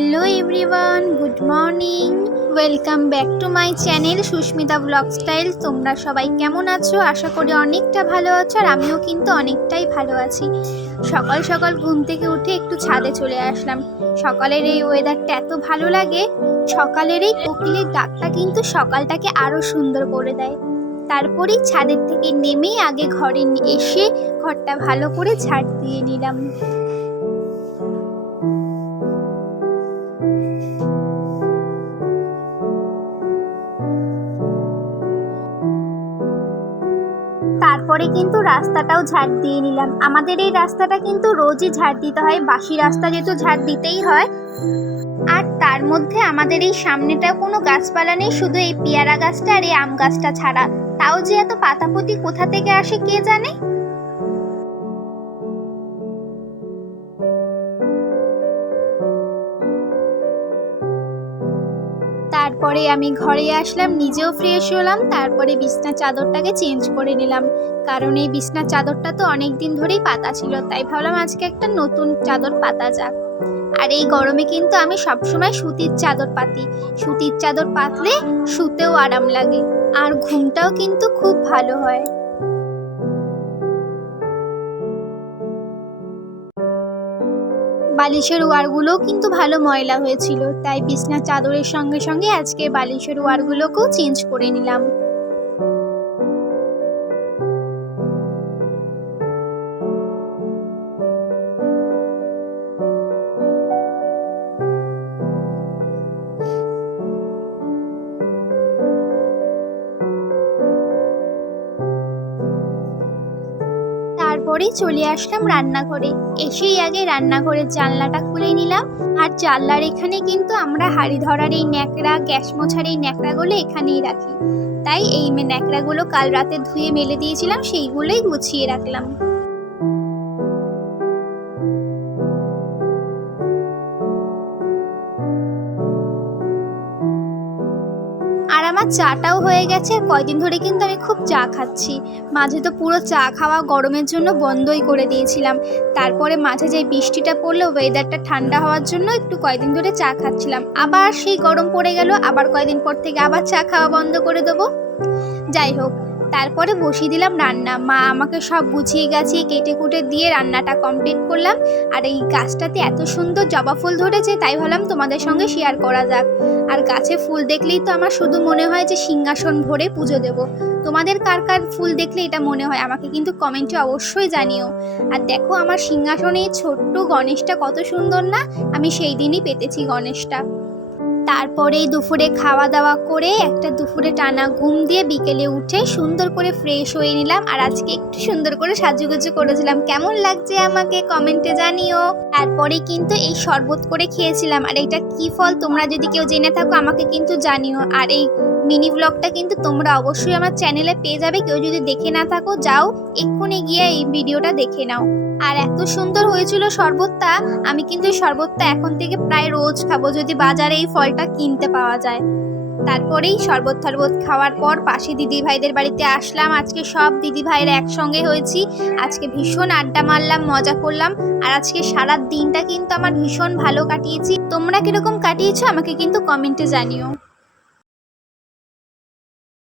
Hello everyone good morning welcome back to my channel Susmita blog style তোমরা সবাই কেমন আছো? আশা করি অনেকটা ভালো আছো আর আমিও কিন্তু অনেকটাই ভালো আছি। সকাল সকাল ঘুম থেকে উঠে একটু ছাদে চলে আসলাম। সকালের এই ওয়েদারটা এত ভালো লাগে, সকালের এই কোকিলের ডাকটা কিন্তু সকালটাকে আরও সুন্দর করে দেয়। তারপরেই ছাদের থেকে নেমেই আগে ঘরে এসে ঘরটা ভালো করে ঝাড় দিয়ে নিলাম। তারপরে কিন্তু রাস্তাটাও ঝাড় দিয়ে নিলাম। আমাদের এই রাস্তাটা কিন্তু রোজই ঝাড় দিতে হয়, বাসি রাস্তা যেহেতু ঝাড় দিতেই হয়। আর তার মধ্যে আমাদের এই সামনেটা কোনো গাছপালা নেই, শুধু এই পেয়ারা গাছটা আর এই আম গাছটা ছাড়া। তাও যে এত পাতাপতি কোথা থেকে আসে কে জানে? তারপরে আমি ঘরে আসলাম, নিজেও ফ্রেশ হলাম, তারপরে বিছনা চাদরটাকে চেঞ্জ করে নিলাম। কারণ এই বিছনা চাদরটা তো অনেক দিন ধরেই পাতা ছিল, তাই ভাবলাম আজকে একটা নতুন চাদর পাতা যাক। আর এই গরমে কিন্তু আমি সবসময় সুতির চাদর পাতি। সুতির চাদর পাতলে শুতেও আরাম লাগে, আর ঘুমটাও কিন্তু খুব ভালো হয়। বালিশের ওয়ারগুলোও কিন্তু ভালো ময়লা হয়েছিল, তাই বিছনা চাদরের সঙ্গে সঙ্গে আজকে বালিশের ওয়ারগুলোকেও চেঞ্জ করে নিলাম। তারপরেই চলে আসলাম রান্নাঘরে। এসেই আগে রান্নাঘরের জানলাটা খুলে নিলাম। আর জানলার এখানে কিন্তু আমরা হাড়ি ধরার এই ন্যাকড়া, গ্যাস মোছার এই ন্যাকড়াগুলো এখানেই রাখি। তাই এই ন্যাকড়াগুলো কাল রাতে ধুয়ে মেলে দিয়েছিলাম, সেইগুলোই গুছিয়ে রাখলাম। আমার চাটাও হয়ে গেছে। কয়দিন ধরে কিন্তু আমি খুব চা খাচ্ছি। মাঝে তো পুরো চা খাওয়া গরমের জন্য বন্ধই করে দিয়েছিলাম। তারপরে মাঝে যে বৃষ্টিটা পড়ল ওয়েদারটা ঠান্ডা হওয়ার জন্য একটু কয়দিন ধরে চা খাচ্ছিলাম। আবার সেই গরম পড়ে গেল, আবার কয়দিন পর থেকে আবার চা খাওয়া বন্ধ করে দেবো। যাই হোক তারপরে বসিয়ে দিলাম রান্না। মা আমাকে সব গুছিয়ে গাছিয়ে কেটে কুটে দিয়ে রান্নাটা কমপ্লিট করলাম। আর এই গাছটাতে এত সুন্দর জবা ফুল ধরেছে, তাই ভাবলাম তোমাদের সঙ্গে শেয়ার করা যাক। আর গাছে ফুল দেখলেই তো আমার শুধু মনে হয় যে সিংহাসন ভরে পুজো দেব। তোমাদের কার কার ফুল দেখলে এটা মনে হয়, আমাকে কিন্তু কমেন্টে অবশ্যই জানিও। আর দেখো আমার সিংহাসনে ছোট্ট গণেশটা কত সুন্দর না, আমি সেই দিনই পেতেছি গণেশটা। তারপরেই দুপুরে খাওয়া দাওয়া করে একটা দুপুরে টানা ঘুম দিয়ে বিকেলে উঠে সুন্দর করে ফ্রেশ হয়ে নিলাম। আর আজকে একটু সুন্দর করে সাজুগুজু করেছিলাম। কেমন লাগছে আমাকে কমেন্টে জানিও। তারপরে কিন্তু এই শরবত করে খেয়েছিলাম। আর এটা কি ফল তোমরা যদি কেউ জেনে থাকো, আমাকে কিন্তু জানিও। আর এই মিনি ব্লগটা কিন্তু তোমরা অবশ্যই আমার চ্যানেলে পেয়ে যাবে। কেউ যদি দেখে না থাকো, যাও, এক্ষুনি গিয়ে এই ভিডিওটা দেখে নাও। আর এত সুন্দর হয়েছিল শরবতটা, আমি কিন্তু এই শরবতটা এখন থেকে প্রায় রোজ খাব যদি বাজারে এই ফলটা কিনতে পাওয়া যায়। তারপরেই শরবত টরবত খাওয়ার পর পাশে দিদি ভাইদের বাড়িতে আসলাম। আজকে সব দিদি ভাইয়ের একসঙ্গে হয়েছি। আজকে ভীষণ আড্ডা মারলাম, মজা করলাম। আর আজকে সারা দিনটা কিন্তু আমার ভীষণ ভালো কাটিয়েছি। তোমরা কীরকম কাটিয়েছো আমাকে কিন্তু কমেন্টে জানিও।